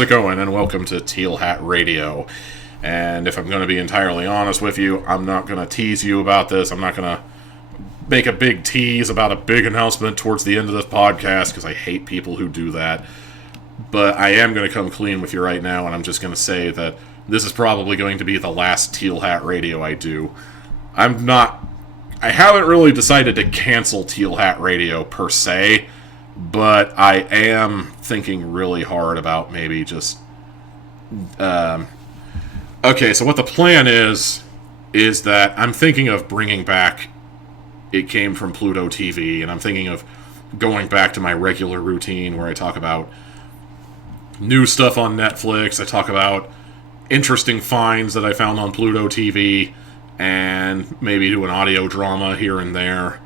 how's it going? And welcome to Teal Hat Radio. And if I'm going to be entirely honest with you, I'm not going to tease you about this. I'm not going to make a big tease about a big announcement towards the end of this podcast, because I hate people who do that. But I am going to come clean with you right now, and I'm just going to say that this is probably going to be the last Teal Hat Radio I do. I haven't really decided to cancel Teal Hat Radio per se, but I am thinking really hard about maybe just... Okay, so what the plan is that I'm thinking of bringing back It Came from Pluto TV, and I'm thinking of going back to my regular routine where I talk about new stuff on Netflix, I talk about interesting finds that I found on Pluto TV, and maybe do an audio drama here and there.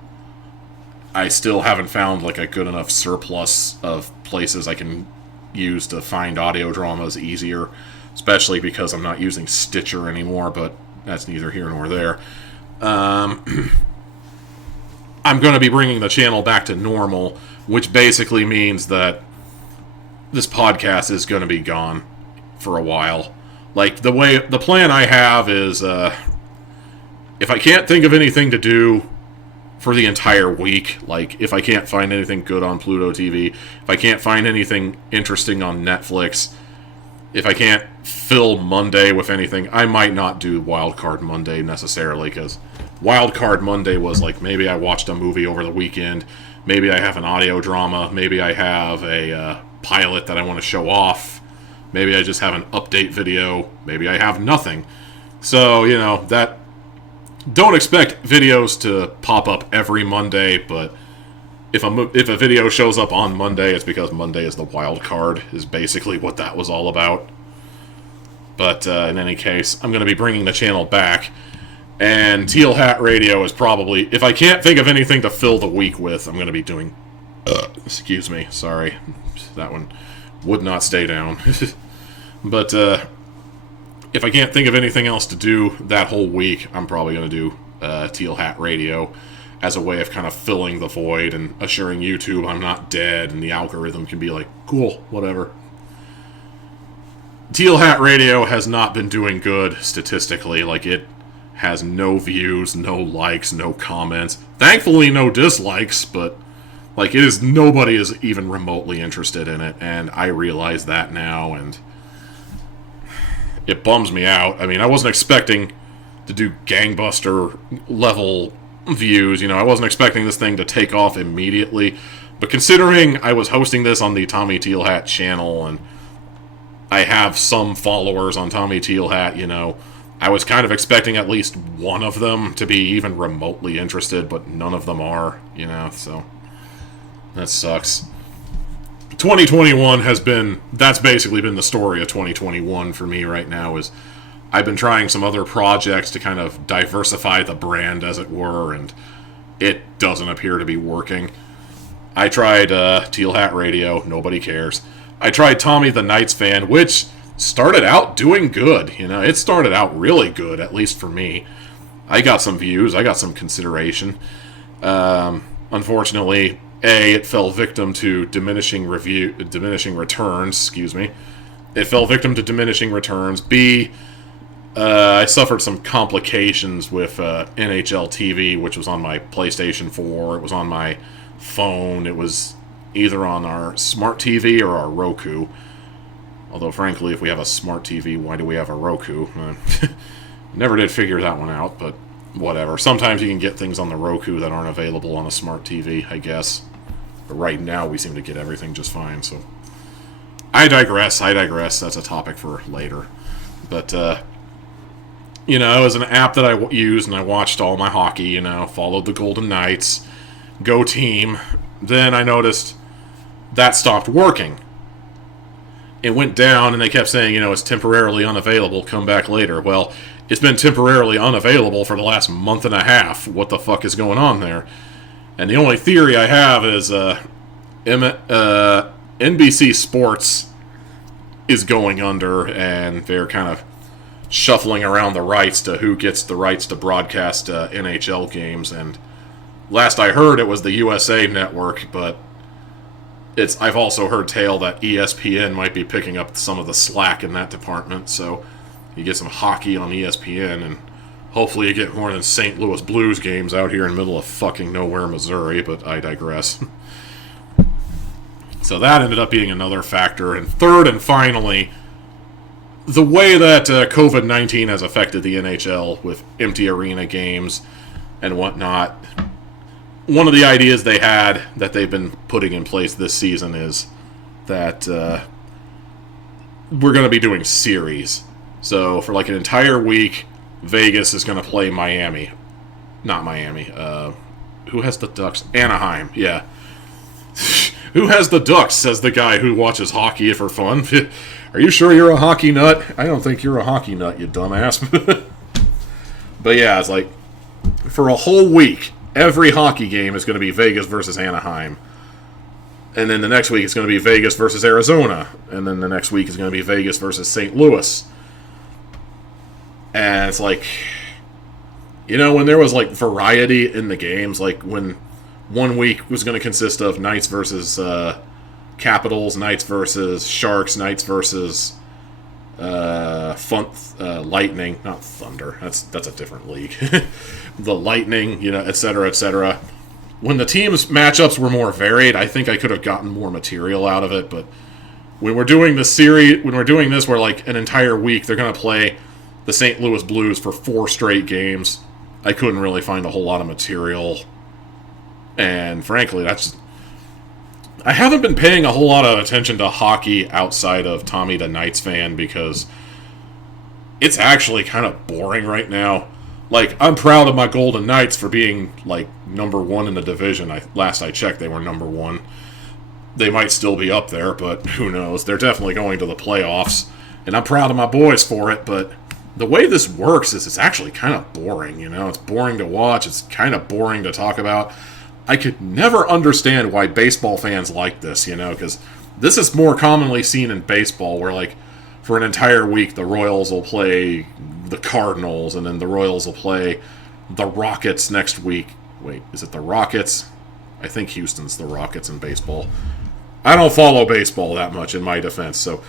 I still haven't found like a good enough surplus of places I can use to find audio dramas easier, especially because I'm not using Stitcher anymore, but that's neither here nor there. I'm going to be bringing the channel back to normal, which basically means that this podcast is going to be gone for a while. Like, the plan I have is, if I can't think of anything to do for the entire week, like, if I can't find anything good on Pluto TV, if I can't find anything interesting on Netflix, if I can't fill Monday with anything, I might not do Wildcard Monday necessarily, because Wildcard Monday was like, maybe I watched a movie over the weekend, maybe I have an audio drama, maybe I have a pilot that I want to show off, maybe I just have an update video, maybe I have nothing. So, that... Don't expect videos to pop up every Monday, but if a video shows up on Monday, it's because Monday is the wild card, is basically what that was all about. But in any case, I'm going to be bringing the channel back, and Teal Hat Radio is probably, if I can't think of anything to fill the week with, I'm going to be doing... excuse me, sorry. That one would not stay down. But, if I can't think of anything else to do that whole week, I'm probably going to do Teal Hat Radio as a way of kind of filling the void and assuring YouTube I'm not dead, and the algorithm can be like, cool, whatever. Teal Hat Radio has not been doing good statistically. Like, it has no views, no likes, no comments. Thankfully, no dislikes, but like, nobody is even remotely interested in it, and I realize that now, and it bums me out. I mean, I wasn't expecting to do gangbuster level views, I wasn't expecting this thing to take off immediately, but considering I was hosting this on the Tommy Teal Hat channel, and I have some followers on Tommy Teal Hat, I was kind of expecting at least one of them to be even remotely interested, but none of them are, so that sucks. 2021 that's basically been the story of 2021 for me right now, is I've been trying some other projects to kind of diversify the brand, as it were, and it doesn't appear to be working. I tried Teal Hat Radio, nobody cares. I tried Tommy the Knights Fan, which started out doing good, it started out really good, at least for me. I got some views, I got some consideration. Unfortunately, A, it fell victim to diminishing returns, It fell victim to diminishing returns. B, I suffered some complications with NHL TV, which was on my PlayStation 4. It was on my phone. It was either on our smart TV or our Roku. Although, frankly, if we have a smart TV, why do we have a Roku? Never did figure that one out, but whatever. Sometimes you can get things on the Roku that aren't available on a smart TV, I guess. But right now, we seem to get everything just fine, so... I digress. That's a topic for later. But, it was an app that I used, and I watched all my hockey, followed the Golden Knights, go team. Then I noticed that stopped working. It went down, and they kept saying, it's temporarily unavailable, come back later. Well, it's been temporarily unavailable for the last month and a half. What the fuck is going on there? And the only theory I have is NBC Sports is going under, and they're kind of shuffling around the rights to who gets the rights to broadcast NHL games. And last I heard, it was the USA Network, but I've also heard tale that ESPN might be picking up some of the slack in that department, so you get some hockey on ESPN, and hopefully you get more than St. Louis Blues games out here in the middle of fucking nowhere, Missouri, but I digress. So that ended up being another factor. And third and finally, the way that COVID-19 has affected the NHL with empty arena games and whatnot. One of the ideas they had that they've been putting in place this season is that we're going to be doing series. So for like an entire week, Vegas is going to play Miami. Not Miami. Who has the Ducks? Anaheim, yeah. Who has the Ducks, says the guy who watches hockey for fun. Are you sure you're a hockey nut? I don't think you're a hockey nut, you dumbass. But yeah, it's like, for a whole week, every hockey game is going to be Vegas versus Anaheim. And then the next week it's going to be Vegas versus Arizona. And then the next week is going to be Vegas versus St. Louis. And it's like, you know, when there was like variety in the games, like when one week was going to consist of Knights versus Capitals, Knights versus Sharks, Knights versus Lightning, not Thunder. That's a different league. The Lightning, you know, etc., etc. When the teams' matchups were more varied, I think I could have gotten more material out of it. But when we're doing this series, when we're doing this, where like an entire week they're going to play the St. Louis Blues for 4 straight games, I couldn't really find a whole lot of material. And frankly, I haven't been paying a whole lot of attention to hockey outside of Tommy the Knights fan because it's actually kind of boring right now. Like, I'm proud of my Golden Knights for being, like, number 1 in the division. Last I checked, they were number 1. They might still be up there, but who knows. They're definitely going to the playoffs. And I'm proud of my boys for it, but the way this works is it's actually kind of boring, you know? It's boring to watch. It's kind of boring to talk about. I could never understand why baseball fans like this, you know? Because this is more commonly seen in baseball, where, like, for an entire week, the Royals will play the Cardinals, and then the Royals will play the Rockets next week. Wait, is it the Rockets? I think Houston's the Rockets in baseball. I don't follow baseball that much, in my defense, so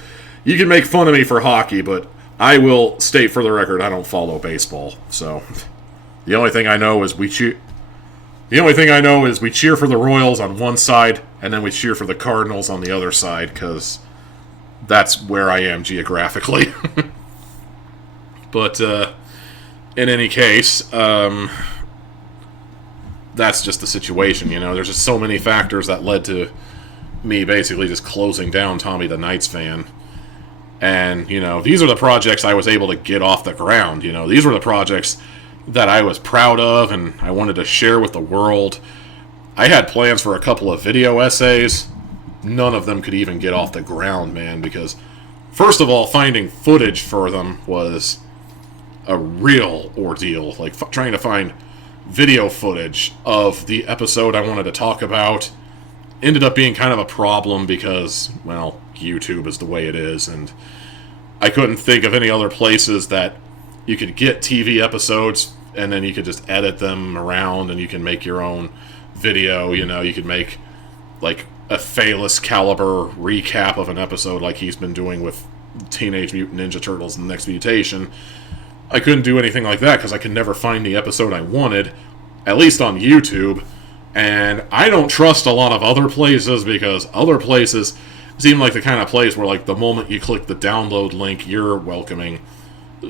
you can make fun of me for hockey, but I will state for the record I don't follow baseball. So the only thing I know is we cheer. The only thing I know is we cheer for the Royals on one side, and then we cheer for the Cardinals on the other side, because that's where I am geographically. But in any case, that's just the situation, you know. There's just so many factors that led to me basically just closing down Tommy the Knights fan. And, you know, these are the projects I was able to get off the ground, you know. These were the projects that I was proud of and I wanted to share with the world. I had plans for a couple of video essays. None of them could even get off the ground, man, because first of all, finding footage for them was a real ordeal. Like, trying to find video footage of the episode I wanted to talk about ended up being kind of a problem because, well, YouTube is the way it is, and I couldn't think of any other places that you could get TV episodes and then you could just edit them around and you can make your own video, you know. You could make, like, a Phalus caliber recap of an episode like he's been doing with Teenage Mutant Ninja Turtles and the Next Mutation. I couldn't do anything like that because I could never find the episode I wanted, at least on YouTube. And I don't trust a lot of other places because other places seem like the kind of place where, like, the moment you click the download link, you're welcoming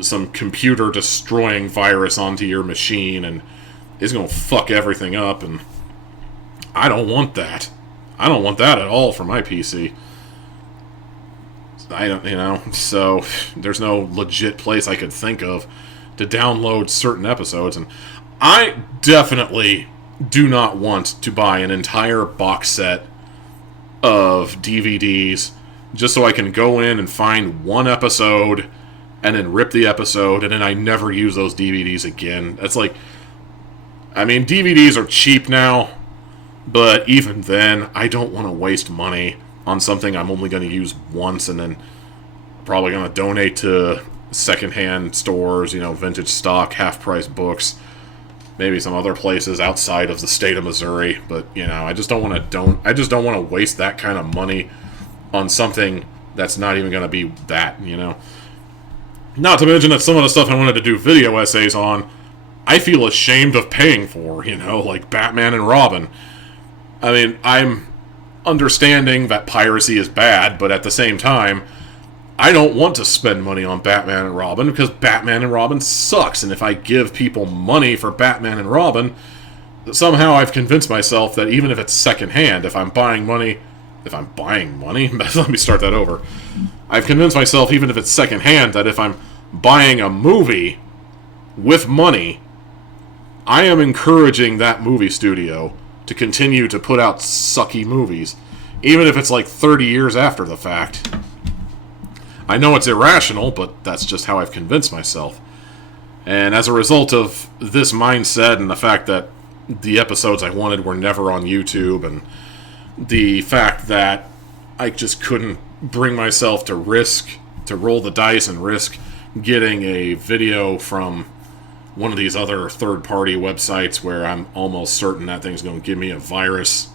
some computer-destroying virus onto your machine and is going to fuck everything up, and I don't want that. I don't want that at all for my PC. I don't, you know, so there's no legit place I could think of to download certain episodes, and I definitely do not want to buy an entire box set of DVDs just so I can go in and find one episode and then rip the episode and then I never use those DVDs again. It's like, I mean, DVDs are cheap now, but even then, I don't want to waste money on something I'm only going to use once and then probably going to donate to secondhand stores, you know, vintage stock, half-price books. maybe some other places outside of the state of Missouri. But I just don't want to waste that kind of money on something that's not even going to be that. Not to mention that some of the stuff I wanted to do video essays on, I feel ashamed of paying for. Like Batman and Robin. I mean, I'm understanding that piracy is bad, but at the same time, I don't want to spend money on Batman and Robin because Batman and Robin sucks, and if I give people money for Batman and Robin, somehow I've convinced myself that even if it's secondhand, if I'm buying money, let me start that over. I've convinced myself, even if it's secondhand, that if I'm buying a movie with money, I am encouraging that movie studio to continue to put out sucky movies, even if it's like 30 years after the fact. I know it's irrational, but that's just how I've convinced myself. And as a result of this mindset and the fact that the episodes I wanted were never on YouTube, and the fact that I just couldn't bring myself to roll the dice and risk getting a video from one of these other third-party websites where I'm almost certain that thing's going to give me a virus,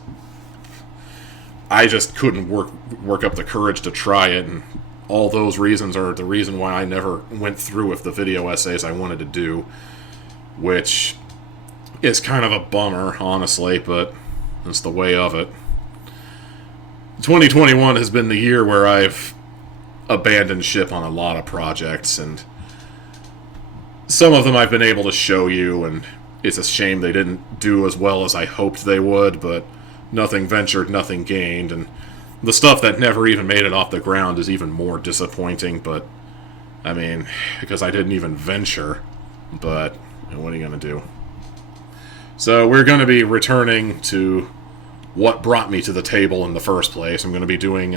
I just couldn't work up the courage to try it, and all those reasons are the reason why I never went through with the video essays I wanted to do, which is kind of a bummer, honestly, but it's the way of it. 2021 has been the year where I've abandoned ship on a lot of projects, and some of them I've been able to show you, and it's a shame they didn't do as well as I hoped they would, but nothing ventured, nothing gained, and the stuff that never even made it off the ground is even more disappointing, but, I mean, because I didn't even venture, but what are you going to do? So we're going to be returning to what brought me to the table in the first place. I'm going to be doing,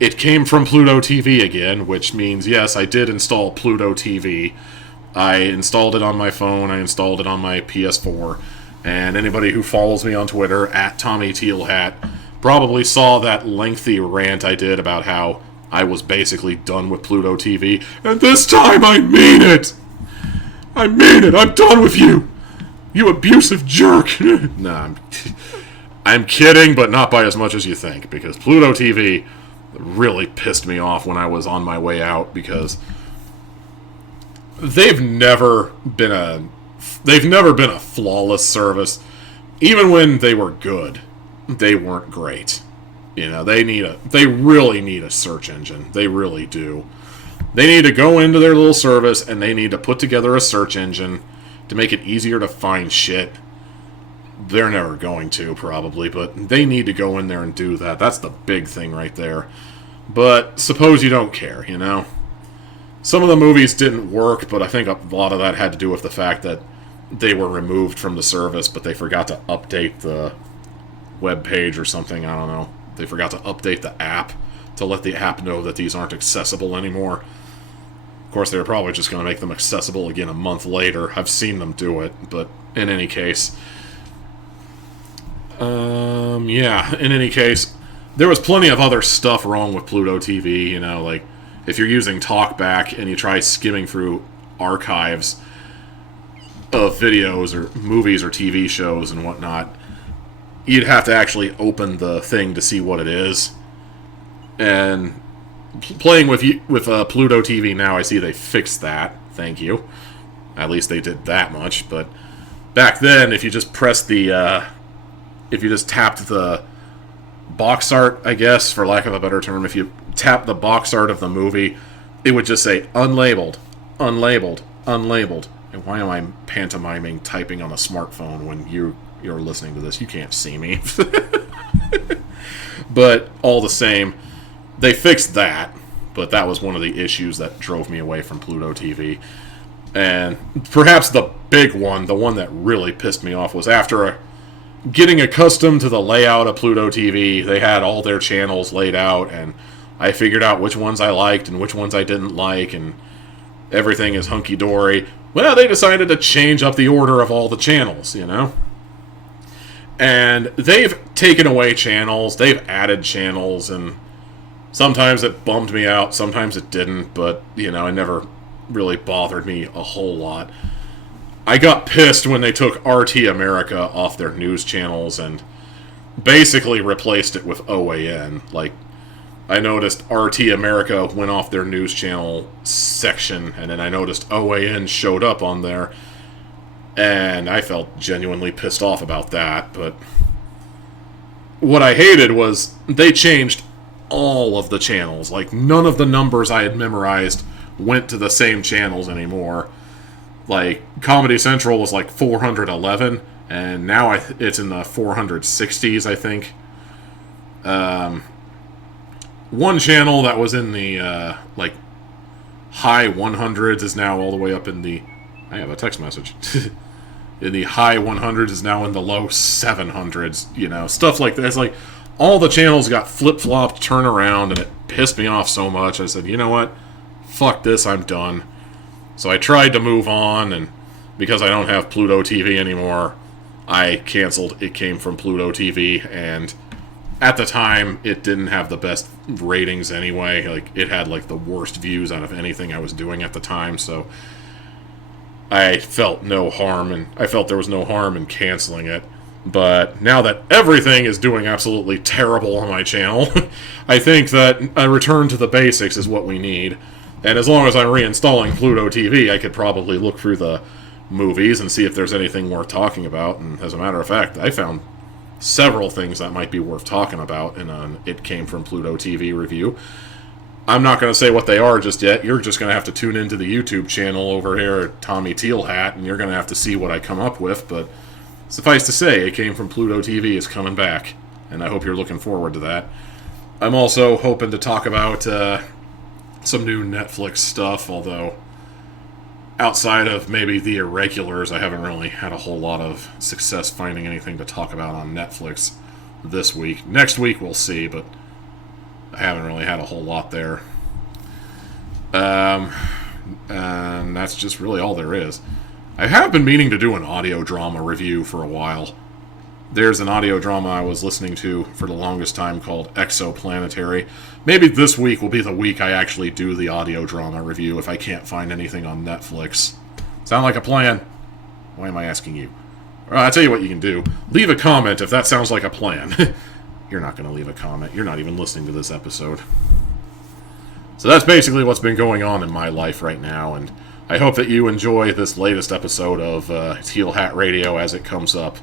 It Came from Pluto TV again, which means, yes, I did install Pluto TV. I installed it on my phone, I installed it on my PS4, and anybody who follows me on Twitter, at Tommy Teal Hat, probably saw that lengthy rant I did about how I was basically done with Pluto TV, and this time I mean it! I mean it! I'm done with you! You abusive jerk! Nah, I'm kidding, but not by as much as you think, because Pluto TV really pissed me off when I was on my way out, because they've never been a flawless service. Even when they were good, they weren't great. They really need a search engine. They really do. They need to go into their little service and they need to put together a search engine to make it easier to find shit. They're never going to, probably, but they need to go in there and do that. That's the big thing right there. But suppose you don't care, Some of the movies didn't work, but I think a lot of that had to do with the fact that they were removed from the service, but they forgot to update the web page or something, I don't know. They forgot to update the app to let the app know that these aren't accessible anymore. Of course, they were probably just going to make them accessible again a month later. I've seen them do it, but in any case... in any case, there was plenty of other stuff wrong with Pluto TV, like if you're using TalkBack and you try skimming through archives of videos or movies or TV shows and whatnot, you'd have to actually open the thing to see what it is. And playing with Pluto TV now, I see they fixed that. Thank you. At least they did that much. But back then, if you just pressed if you just tapped the box art, I guess, for lack of a better term, if you tap the box art of the movie, it would just say unlabeled, unlabeled, unlabeled. And why am I pantomiming typing on a smartphone when you're listening to this? You can't see me. But all the same, they fixed that, but that was one of the issues that drove me away from Pluto TV. And perhaps the big one, the one that really pissed me off, was after getting accustomed to the layout of Pluto TV. They had all their channels laid out, and I figured out which ones I liked and which ones I didn't like, and everything is hunky-dory. Well, they decided to change up the order of all the channels, And they've taken away channels, they've added channels, and sometimes it bummed me out, sometimes it didn't, but, it never really bothered me a whole lot. I got pissed when they took RT America off their news channels and basically replaced it with OAN. Like, I noticed RT America went off their news channel section, and then I noticed OAN showed up on there, and I felt genuinely pissed off about that. But what I hated was they changed all of the channels. Like, none of the numbers I had memorized went to the same channels anymore. Like, Comedy Central was like 411, and now it's in the 460s, I think. One channel that was in the, like, high 100s is now all the way up in the... I have a text message. In the high 100s is now in the low 700s, you know, stuff like that. It's like, all the channels got flip-flopped, turned around, and it pissed me off so much. I said, you know what? Fuck this, I'm done. So I tried to move on, and because I don't have Pluto TV anymore, I canceled It Came From Pluto TV, and at the time, it didn't have the best ratings anyway. Like, it had, like, the worst views out of anything I was doing at the time, so I felt no harm, and I felt there was no harm in canceling it. But now that everything is doing absolutely terrible on my channel, I think that a return to the basics is what we need. And as long as I'm reinstalling Pluto TV, I could probably look through the movies and see if there's anything worth talking about. And as a matter of fact, I found several things that might be worth talking about in an It Came From Pluto TV review. I'm not going to say what they are just yet. You're just going to have to tune into the YouTube channel over here at Tommy Teal Hat, and you're going to have to see what I come up with. But suffice to say, It Came From Pluto TV is coming back, and I hope you're looking forward to that. I'm also hoping to talk about some new Netflix stuff, although outside of maybe The Irregulars, I haven't really had a whole lot of success finding anything to talk about on Netflix this week. Next week we'll see, but I haven't really had a whole lot there. And that's just really all there is. I have been meaning to do an audio drama review for a while. There's an audio drama I was listening to for the longest time called Exoplanetary. Maybe this week will be the week I actually do the audio drama review if I can't find anything on Netflix. Sound like a plan? Why am I asking you? I'll tell you what you can do. Leave a comment if that sounds like a plan. You're not going to leave a comment. You're not even listening to this episode. So that's basically what's been going on in my life right now, and I hope that you enjoy this latest episode of Teal Hat Radio as it comes up.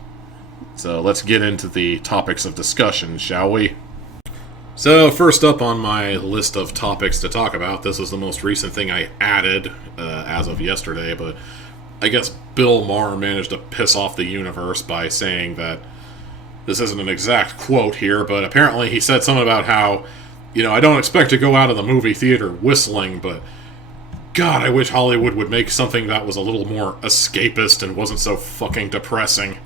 So let's get into the topics of discussion, shall we? So first up on my list of topics to talk about, this is the most recent thing I added as of yesterday, but I guess Bill Maher managed to piss off the universe by saying that, this isn't an exact quote here, but apparently he said something about how, you know, I don't expect to go out of the movie theater whistling, but God, I wish Hollywood would make something that was a little more escapist and wasn't so fucking depressing.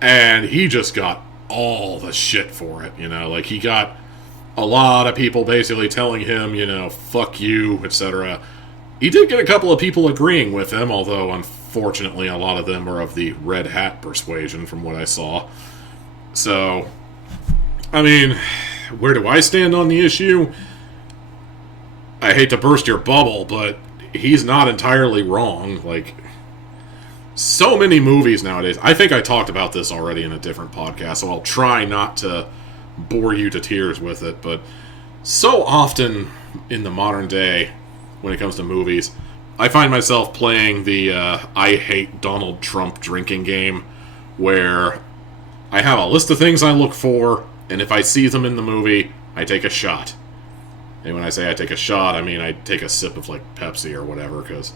And he just got all the shit for it, you know, like he got a lot of people basically telling him, you know, fuck you, etc. He did get a couple of people agreeing with him, although unfortunately a lot of them are of the red hat persuasion from what I saw. So, I mean, where do I stand on the issue? I hate to burst your bubble, but he's not entirely wrong. Like, so many movies nowadays. I think I talked about this already in a different podcast, so I'll try not to bore you to tears with it, but so often in the modern day, when it comes to movies, I find myself playing the I hate Donald Trump drinking game, where I have a list of things I look for, and if I see them in the movie, I take a shot. And when I say I take a shot, I mean I take a sip of, like, Pepsi or whatever, because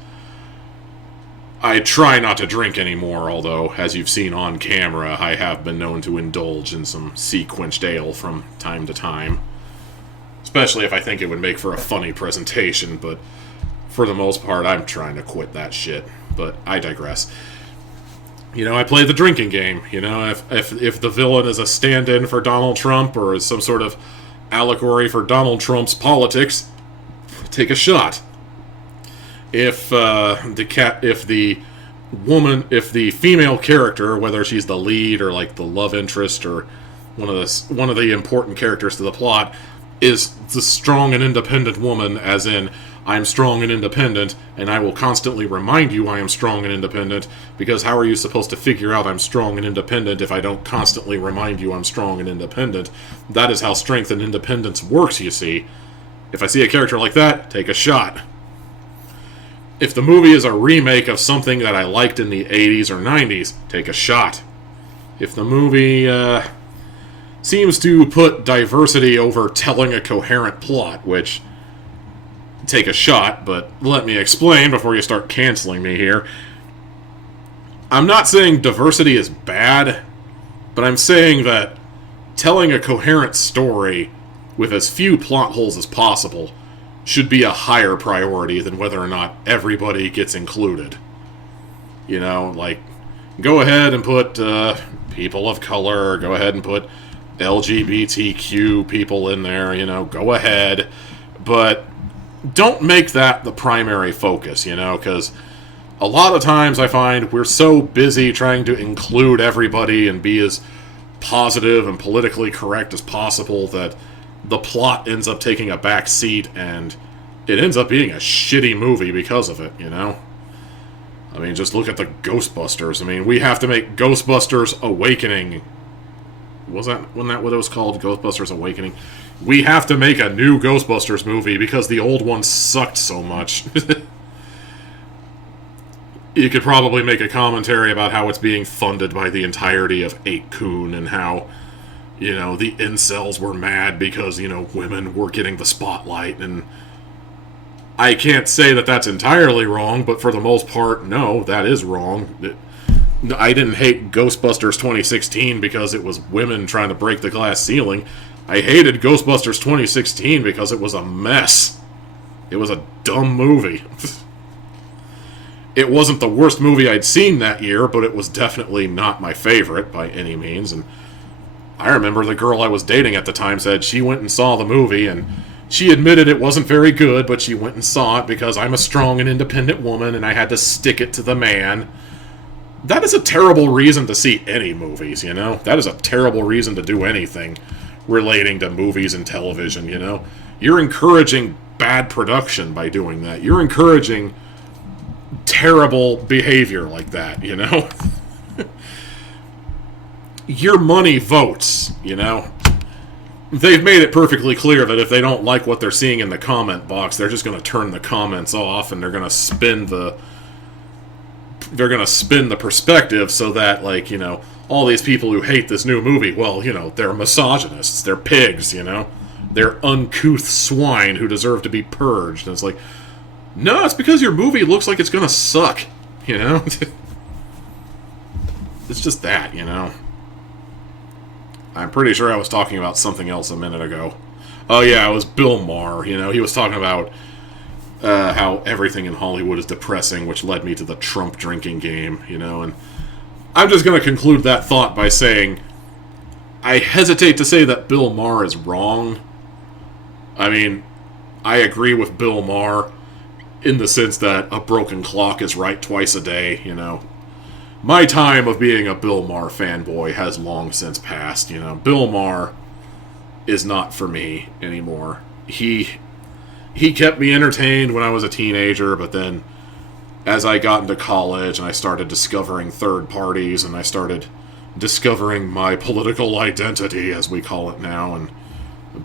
I try not to drink anymore, although, as you've seen on camera, I have been known to indulge in some sea-quenched ale from time to time. Especially if I think it would make for a funny presentation, but for the most part, I'm trying to quit that shit. But I digress. You know, I play the drinking game. You know, if the villain is a stand-in for Donald Trump or is some sort of allegory for Donald Trump's politics, take a shot. If the female character, whether she's the lead or like the love interest or one of the important characters to the plot, is the strong and independent woman, as in I'm strong and independent, and I will constantly remind you I am strong and independent, because how are you supposed to figure out I'm strong and independent if I don't constantly remind you I'm strong and independent? That is how strength and independence works, you see. If I see a character like that, take a shot. If the movie is a remake of something that I liked in the 80s or 90s, take a shot. If the movie seems to put diversity over telling a coherent plot, which, take a shot, but let me explain before you start canceling me here. I'm not saying diversity is bad, but I'm saying that telling a coherent story with as few plot holes as possible should be a higher priority than whether or not everybody gets included. You know, like, go ahead and put people of color, go ahead and put LGBTQ people in there, you know, go ahead, but don't make that the primary focus, you know, because a lot of times I find we're so busy trying to include everybody and be as positive and politically correct as possible that the plot ends up taking a back seat, and it ends up being a shitty movie because of it, you know? I mean, just look at the Ghostbusters. I mean, we have to make Ghostbusters Awakening. Wasn't that what it was called? Ghostbusters Awakening? We have to make a new Ghostbusters movie because the old one sucked so much. You could probably make a commentary about how it's being funded by the entirety of 8kun and how, you know, the incels were mad because, you know, women were getting the spotlight, and I can't say that that's entirely wrong, but for the most part, no, that is wrong. I didn't hate Ghostbusters 2016 because it was women trying to break the glass ceiling. I hated Ghostbusters 2016 because it was a mess. It was a dumb movie. It wasn't the worst movie I'd seen that year, but it was definitely not my favorite by any means, and I remember the girl I was dating at the time said she went and saw the movie, and she admitted it wasn't very good, but she went and saw it because I'm a strong and independent woman, and I had to stick it to the man. That is a terrible reason to see any movies, you know? That is a terrible reason to do anything relating to movies and television, you know? You're encouraging bad production by doing that. You're encouraging terrible behavior like that, you know? Your money votes, you know? They've made it perfectly clear that if they don't like what they're seeing in the comment box, they're just going to turn the comments off, and they're going to spin the perspective so that, like, you know, all these people who hate this new movie, well, you know, they're misogynists, they're pigs, you know? They're uncouth swine who deserve to be purged. And it's like, no, it's because your movie looks like it's going to suck, you know? It's just that, you know? I'm pretty sure I was talking about something else a minute ago. Oh yeah, it was Bill Maher, you know, he was talking about how everything in Hollywood is depressing, which led me to the Trump drinking game, you know, and I'm just going to conclude that thought by saying I hesitate to say that Bill Maher is wrong. I mean, I agree with Bill Maher in the sense that a broken clock is right twice a day, you know. My time of being a Bill Maher fanboy has long since passed, you know. Bill Maher is not for me anymore. He kept me entertained when I was a teenager, but then as I got into college and I started discovering third parties and I started discovering my political identity, as we call it now, and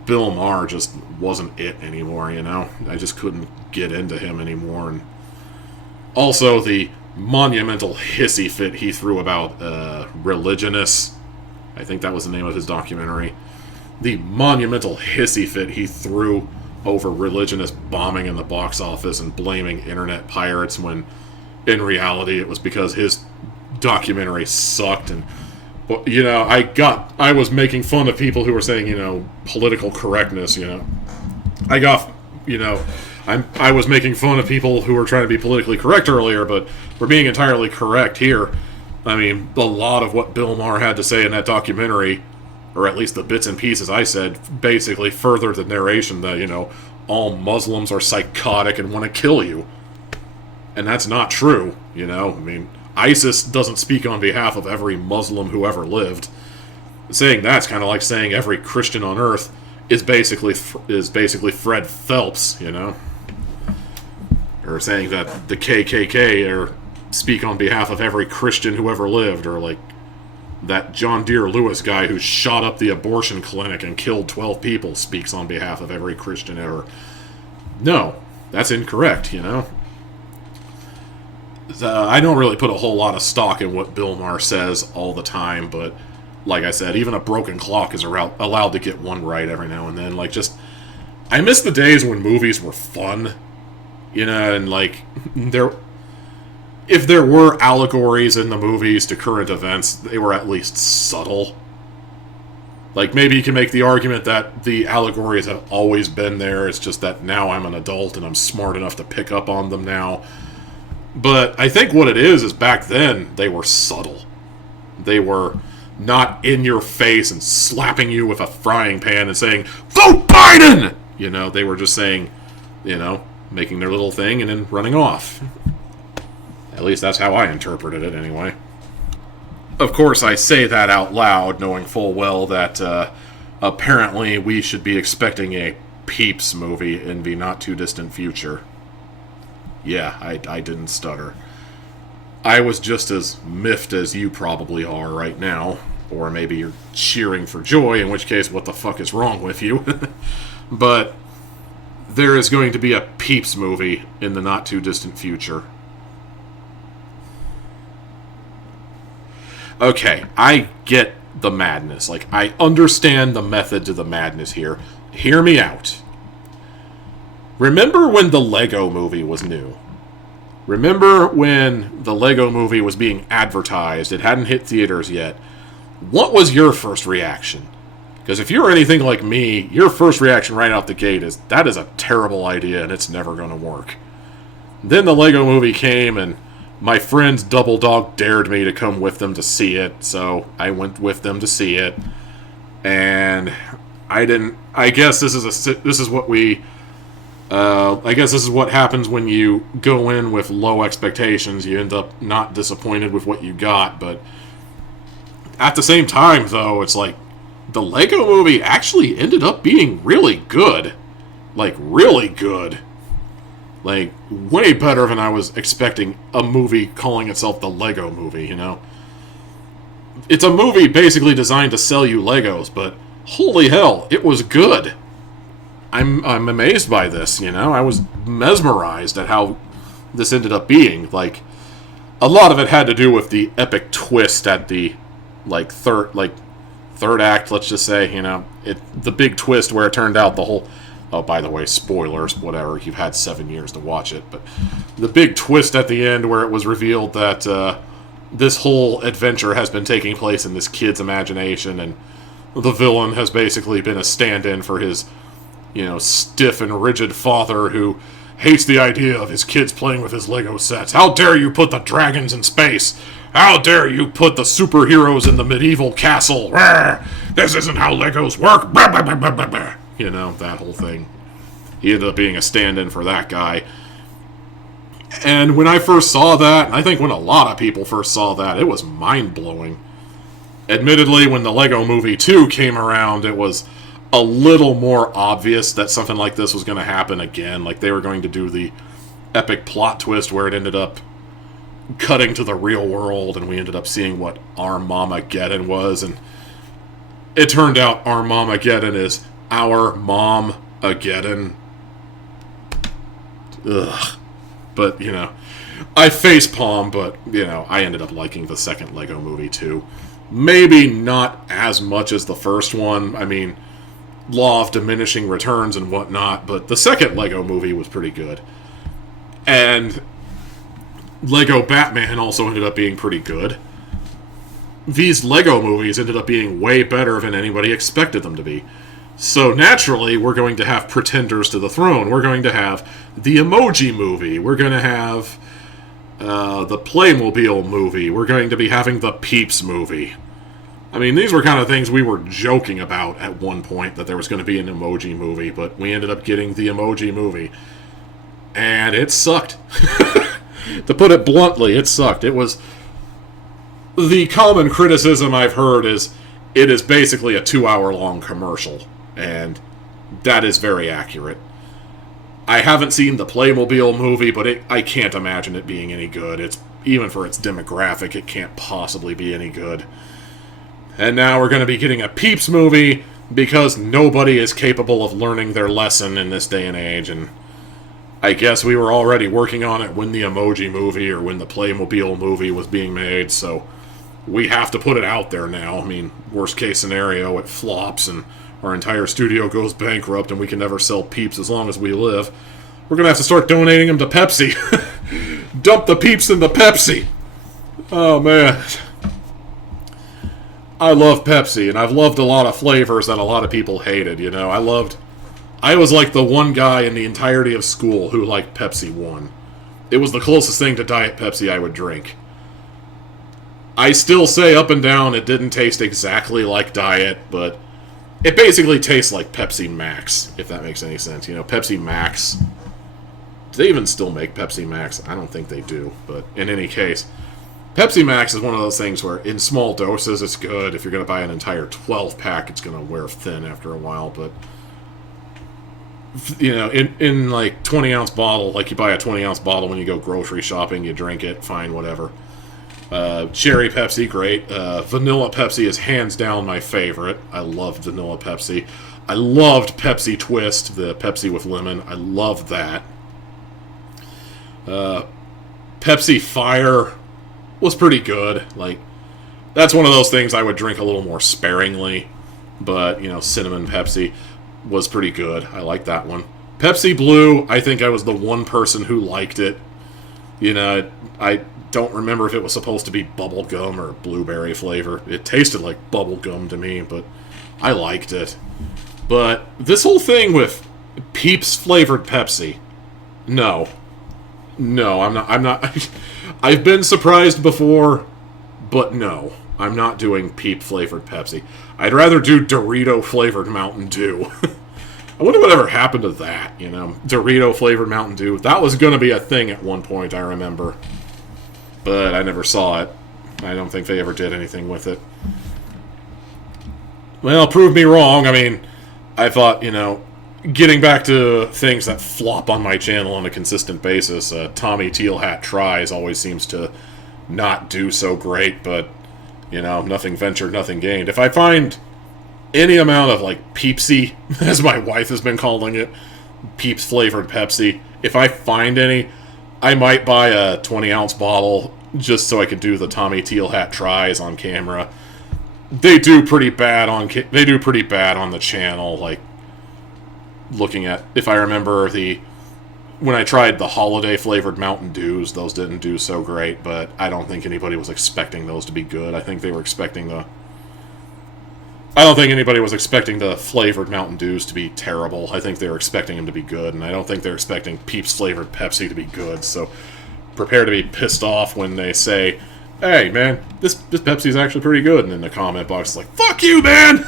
Bill Maher just wasn't it anymore, you know. I just couldn't get into him anymore. And also the monumental hissy fit he threw about religionists. I think that was the name of his documentary. The monumental hissy fit he threw over religionist bombing in the box office and blaming internet pirates when in reality it was because his documentary sucked. And, you know, I was making fun of people who were saying, you know, political correctness, you know. I was making fun of people who were trying to be politically correct earlier, but we're being entirely correct here. I mean, a lot of what Bill Maher had to say in that documentary, or at least the bits and pieces I said, basically furthered the narration that, you know, all Muslims are psychotic and want to kill you. And that's not true, you know. I mean, ISIS doesn't speak on behalf of every Muslim who ever lived. Saying that's kind of like saying every Christian on earth is basically Fred Phelps, you know. or saying that the KKK or speak on behalf of every Christian who ever lived, or like that John Deere Lewis guy who shot up the abortion clinic and killed 12 people speaks on behalf of every Christian ever. No, that's incorrect, you know? I don't really put a whole lot of stock in what Bill Maher says all the time, but like I said, even a broken clock is allowed to get one right every now and then. Like, just, I miss the days when movies were fun, you know, and like, if there were allegories in the movies to current events, they were at least subtle. Like, maybe you can make the argument that the allegories have always been there, it's just that now I'm an adult and I'm smart enough to pick up on them now. But I think what it is back then, they were subtle. They were not in your face and slapping you with a frying pan and saying, "Vote Biden!" You know, they were just saying, you know, making their little thing and then running off. At least that's how I interpreted it, anyway. Of course, I say that out loud, knowing full well that apparently we should be expecting a Peeps movie in the not-too-distant future. Yeah, I didn't stutter. I was just as miffed as you probably are right now. Or maybe you're cheering for joy, in which case, what the fuck is wrong with you? But there is going to be a Peeps movie in the not-too-distant future. Okay, I get the madness. Like, I understand the method to the madness here. Hear me out. Remember when the Lego movie was new? Remember when the Lego movie was being advertised? It hadn't hit theaters yet. What was your first reaction? Because if you're anything like me, your first reaction right out the gate is, that is a terrible idea and it's never going to work. Then the Lego movie came and my friends double dog dared me to come with them to see it, so I went with them to see it. And I guess this is what happens when you go in with low expectations. You end up not disappointed with what you got, but at the same time, though, it's like, the Lego movie actually ended up being really good. Like, really good. Like, way better than I was expecting a movie calling itself the Lego Movie, you know? It's a movie basically designed to sell you Legos, but holy hell, it was good. I'm amazed by this, you know? I was mesmerized at how this ended up being. Like, a lot of it had to do with the epic twist at the, third act, let's just say, you know? The big twist where it turned out the whole... Oh, by the way, spoilers, whatever, you've had 7 years to watch it, but the big twist at the end where it was revealed that this whole adventure has been taking place in this kid's imagination, and the villain has basically been a stand-in for his, you know, stiff and rigid father who hates the idea of his kids playing with his Lego sets. How dare you put the dragons in space? How dare you put the superheroes in the medieval castle? Rawr! This isn't how Legos work! Blah, blah, blah, blah, blah, blah. You know, that whole thing. He ended up being a stand-in for that guy. And when I first saw that, and I think when a lot of people first saw that, it was mind-blowing. Admittedly, when the Lego Movie 2 came around, it was a little more obvious that something like this was going to happen again. Like, they were going to do the epic plot twist where it ended up cutting to the real world, and we ended up seeing what Armageddon was, and it turned out Armageddon is Our Mom-ageddon. Ugh. But, you know, I facepalm, but, you know, I ended up liking the second Lego Movie, too. Maybe not as much as the first one. I mean, law of diminishing returns and whatnot, but the second Lego Movie was pretty good. And Lego Batman also ended up being pretty good. These Lego movies ended up being way better than anybody expected them to be. So naturally, we're going to have pretenders to the throne. We're going to have the Emoji Movie. We're going to have the Playmobil Movie. We're going to be having the Peeps Movie. I mean, these were kind of things we were joking about at one point, that there was going to be an Emoji Movie, but we ended up getting the Emoji Movie. And it sucked. To put it bluntly, it sucked. It was... The common criticism I've heard is it is basically a 2-hour-long commercial. And that is very accurate. I haven't seen the Playmobil movie, but I can't imagine it being any good. It's even for its demographic, it can't possibly be any good. And now we're going to be getting a Peeps movie because nobody is capable of learning their lesson in this day and age. And I guess we were already working on it when the Emoji movie or when the Playmobil movie was being made, so we have to put it out there now. I mean, worst case scenario, it flops and our entire studio goes bankrupt and we can never sell Peeps as long as we live. We're going to have to start donating them to Pepsi. Dump the Peeps in the Pepsi. Oh, man. I love Pepsi, and I've loved a lot of flavors that a lot of people hated, you know. I was like the one guy in the entirety of school who liked Pepsi 1. It was the closest thing to Diet Pepsi I would drink. I still say up and down it didn't taste exactly like Diet, but it basically tastes like Pepsi Max, if that makes any sense. You know, Pepsi Max. Do they even still make Pepsi Max? I don't think they do, but in any case, Pepsi Max is one of those things where in small doses it's good. If you're going to buy an entire 12-pack, it's going to wear thin after a while, but you know, in like 20-ounce bottle, like you buy a 20-ounce bottle when you go grocery shopping, you drink it, fine, whatever. Cherry Pepsi, great. Vanilla Pepsi is hands down my favorite. I love vanilla Pepsi. I loved Pepsi Twist, the Pepsi with lemon. I love that. Pepsi Fire was pretty good. Like, that's one of those things I would drink a little more sparingly. But, you know, Cinnamon Pepsi was pretty good. I like that one. Pepsi Blue, I think I was the one person who liked it. You know, I don't remember if it was supposed to be bubblegum or blueberry flavor. It tasted like bubblegum to me, but I liked it. But this whole thing with Peeps flavored Pepsi, no, I'm not. I've been surprised before, but no, I'm not doing Peep flavored Pepsi. I'd rather do Dorito flavored Mountain Dew. I wonder whatever happened to that, you know? Dorito flavored Mountain Dew. That was going to be a thing at one point, I remember. But I never saw it. I don't think they ever did anything with it. Well, prove me wrong. I mean, I thought, you know, getting back to things that flop on my channel on a consistent basis, Tommy Teal Hat Tries always seems to not do so great, but, you know, nothing ventured, nothing gained. If I find any amount of, like, Peepsy, as my wife has been calling it, Peeps flavored Pepsi, if I find any, I might buy a 20-ounce bottle just so I could do the Tommy Teal Hat Tries on camera. They do pretty bad on the channel, like, looking at, if I remember when I tried the holiday flavored Mountain Dews, those didn't do so great, but I don't think anybody was expecting those to be good. I don't think anybody was expecting the flavored Mountain Dews to be terrible. I think they were expecting them to be good, and I don't think they're expecting Peeps flavored Pepsi to be good, so prepare to be pissed off when they say, hey, man, this Pepsi's actually pretty good, and in the comment box it's like, fuck you, man!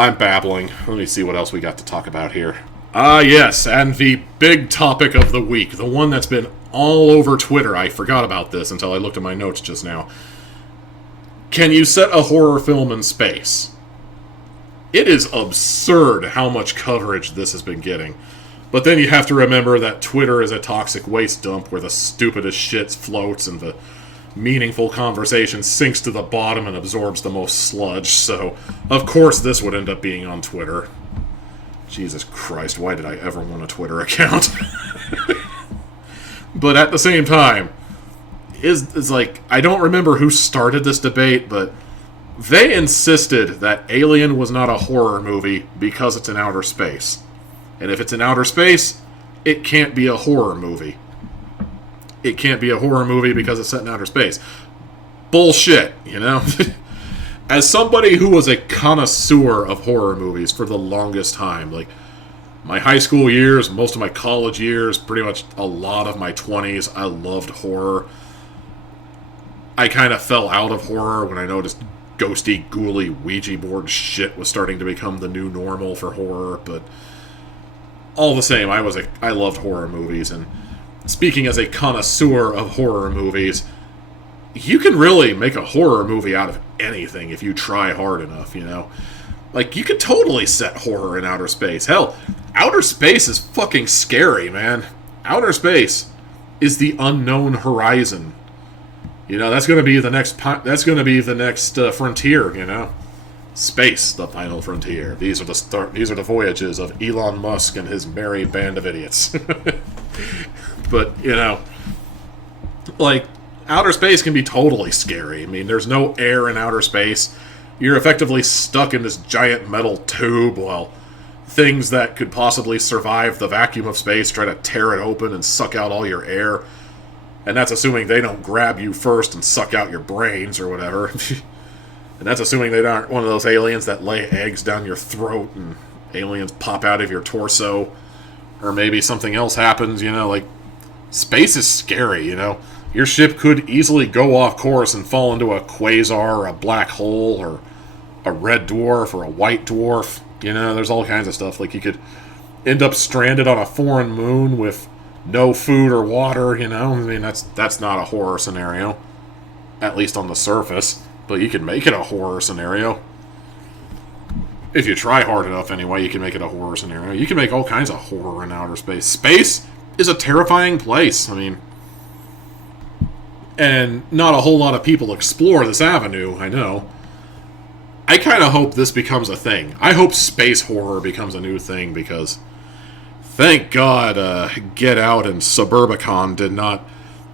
I'm babbling. Let me see what else we got to talk about here. Yes, and the big topic of the week, the one that's been all over Twitter. I forgot about this until I looked at my notes just now. Can you set a horror film in space? It is absurd how much coverage this has been getting. But then you have to remember that Twitter is a toxic waste dump where the stupidest shit floats and the meaningful conversation sinks to the bottom and absorbs the most sludge, so of course this would end up being on Twitter. Jesus Christ, why did I ever want a Twitter account? But at the same time, is like, I don't remember who started this debate, but they insisted that Alien was not a horror movie because it's in outer space. And if it's in outer space, it can't be a horror movie. It can't be a horror movie because it's set in outer space. Bullshit, you know? As somebody who was a connoisseur of horror movies for the longest time, like my high school years, most of my college years, pretty much a lot of my 20s, I loved horror. I kind of fell out of horror when I noticed ghosty, ghouly, Ouija board shit was starting to become the new normal for horror, but all the same, I loved horror movies, and speaking as a connoisseur of horror movies, you can really make a horror movie out of anything if you try hard enough, you know? Like, you could totally set horror in outer space. Hell, outer space is fucking scary, man. Outer space is the unknown horizon. You know, that's going to be the next. That's going to be the next frontier. You know, space, the final frontier. These are the voyages of Elon Musk and his merry band of idiots. But you know, like, outer space can be totally scary. I mean, there's no air in outer space. You're effectively stuck in this giant metal tube while things that could possibly survive the vacuum of space try to tear it open and suck out all your air. And that's assuming they don't grab you first and suck out your brains or whatever. And that's assuming they aren't one of those aliens that lay eggs down your throat and aliens pop out of your torso. Or maybe something else happens, you know, like, space is scary, you know. Your ship could easily go off course and fall into a quasar or a black hole or a red dwarf or a white dwarf. You know, there's all kinds of stuff. Like, you could end up stranded on a foreign moon with no food or water, you know. I mean, that's not a horror scenario. At least on the surface. But you can make it a horror scenario. If you try hard enough, anyway, you can make it a horror scenario. You can make all kinds of horror in outer space. Space is a terrifying place. I mean, and not a whole lot of people explore this avenue, I know. I kind of hope this becomes a thing. I hope space horror becomes a new thing, because thank God Get Out and Suburbicon did not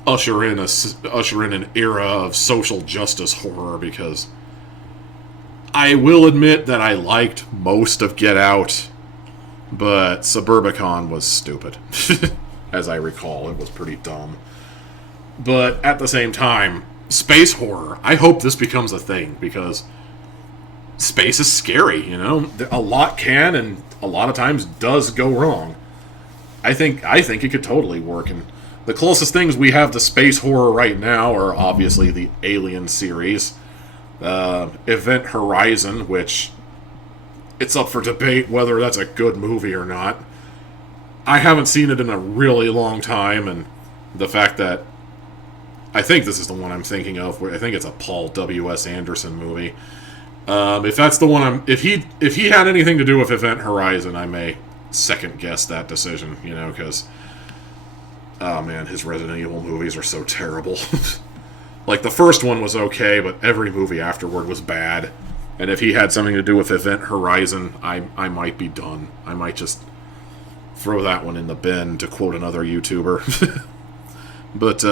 usher in an era of social justice horror, because I will admit that I liked most of Get Out, but Suburbicon was stupid. As I recall, it was pretty dumb. But at the same time, space horror, I hope this becomes a thing, because space is scary, you know? A lot can, and a lot of times does go wrong. I think it could totally work, and the closest things we have to space horror right now are obviously the Alien series, Event Horizon, which it's up for debate whether that's a good movie or not. I haven't seen it in a really long time, and the fact that I think this is the one I'm thinking of, where I think it's a Paul W.S. Anderson movie. If that's the one if he had anything to do with Event Horizon, I may second guess that decision, you know, because, oh man, his Resident Evil movies are so terrible. Like, the first one was okay, but every movie afterward was bad. And if he had something to do with Event Horizon, I might be done. I might just throw that one in the bin, to quote another YouTuber. But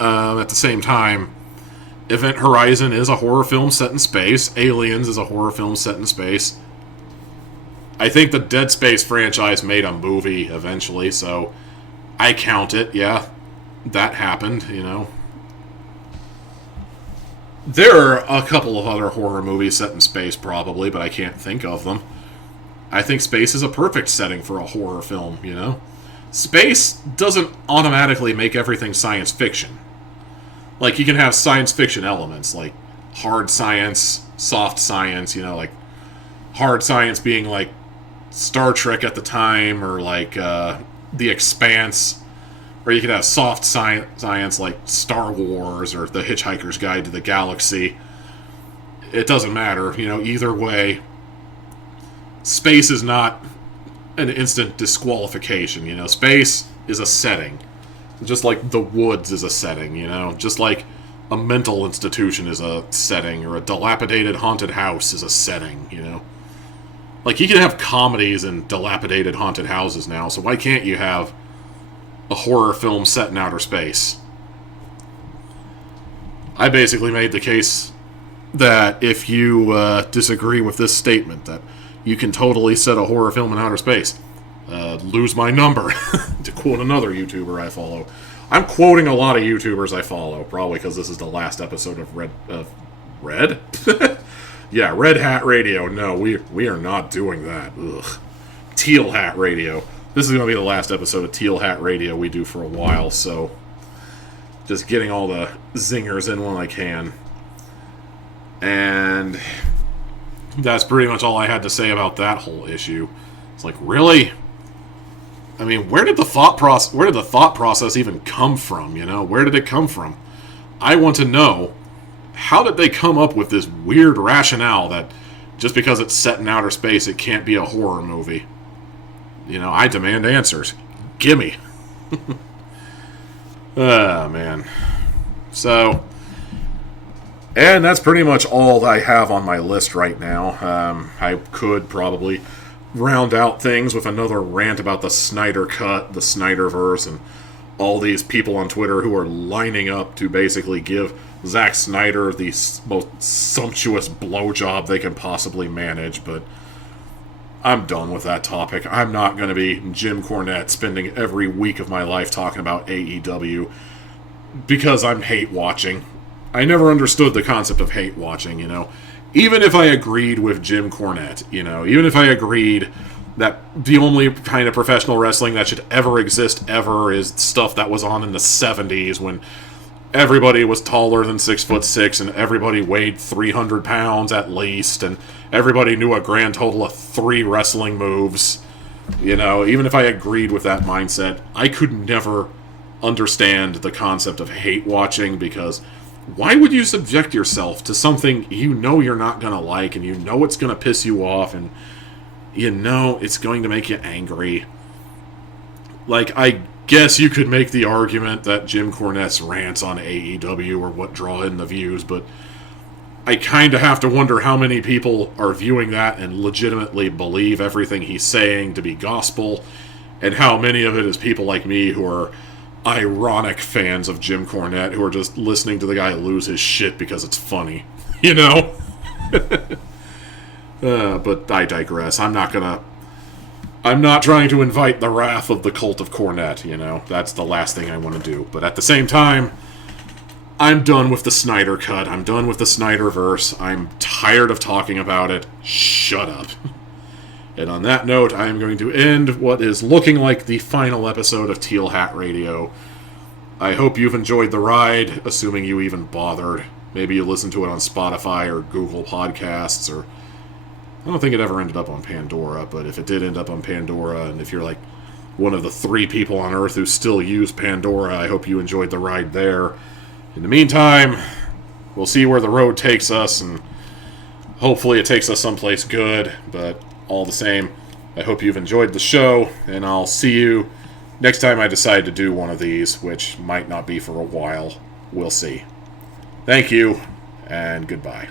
at the same time, Event Horizon is a horror film set in space. Aliens is a horror film set in space. I think the Dead Space franchise made a movie eventually, so I count it, yeah. That happened, you know. There are a couple of other horror movies set in space, probably, but I can't think of them. I think space is a perfect setting for a horror film, you know. Space doesn't automatically make everything science fiction. Like, you can have science fiction elements, like hard science, soft science, you know, like hard science being like Star Trek at the time, or like The Expanse, or you could have soft science like Star Wars or The Hitchhiker's Guide to the Galaxy. It doesn't matter, you know, either way. Space is not an instant disqualification, you know. Space is a setting. Just like the woods is a setting, you know. Just like a mental institution is a setting, or a dilapidated haunted house is a setting, you know. Like, you can have comedies in dilapidated haunted houses now, so why can't you have a horror film set in outer space? I basically made the case that if you disagree with this statement, that you can totally set a horror film in outer space, lose my number, to quote another YouTuber I follow. I'm quoting a lot of YouTubers I follow, probably because this is the last episode of Red? Yeah, Red Hat Radio. No, we are not doing that. Ugh. Teal Hat Radio. This is going to be the last episode of Teal Hat Radio we do for a while, so just getting all the zingers in when I can. And that's pretty much all I had to say about that whole issue. It's like, really? I mean, where did the thought process even come from, you know? Where did it come from? I want to know, how did they come up with this weird rationale that just because it's set in outer space, it can't be a horror movie. I demand answers. Gimme. Oh, man. So, and that's pretty much all I have on my list right now. I could probably round out things with another rant about the Snyder Cut, the Snyderverse, and all these people on Twitter who are lining up to basically give Zack Snyder the most sumptuous blowjob they can possibly manage, but I'm done with that topic. I'm not going to be Jim Cornette spending every week of my life talking about AEW because I'm hate watching. I never understood the concept of hate watching, Even if I agreed with Jim Cornette, even if I agreed that the only kind of professional wrestling that should ever exist ever is stuff that was on in the 70s when everybody was taller than 6'6" and everybody weighed 300 pounds at least, and everybody knew a grand total of 3 wrestling moves. Even if I agreed with that mindset, I could never understand the concept of hate watching, because why would you subject yourself to something you're not going to like, and it's going to piss you off, and it's going to make you angry? Like, I guess you could make the argument that Jim Cornette's rants on AEW are what draw in the views, but I kind of have to wonder how many people are viewing that and legitimately believe everything he's saying to be gospel, and how many of it is people like me who are ironic fans of Jim Cornette who are just listening to the guy lose his shit because it's funny, But I digress. I'm not trying to invite the wrath of the cult of Cornette, That's the last thing I want to do. But at the same time, I'm done with the Snyder Cut. I'm done with the Snyderverse. I'm tired of talking about it. Shut up. And on that note, I am going to end what is looking like the final episode of Teal Hat Radio. I hope you've enjoyed the ride, assuming you even bothered. Maybe you listened to it on Spotify or Google Podcasts, or I don't think it ever ended up on Pandora, but if it did end up on Pandora, and if you're like one of the 3 people on Earth who still use Pandora, I hope you enjoyed the ride there. In the meantime, we'll see where the road takes us, and hopefully it takes us someplace good, but all the same, I hope you've enjoyed the show, and I'll see you next time I decide to do one of these, which might not be for a while. We'll see. Thank you, and goodbye.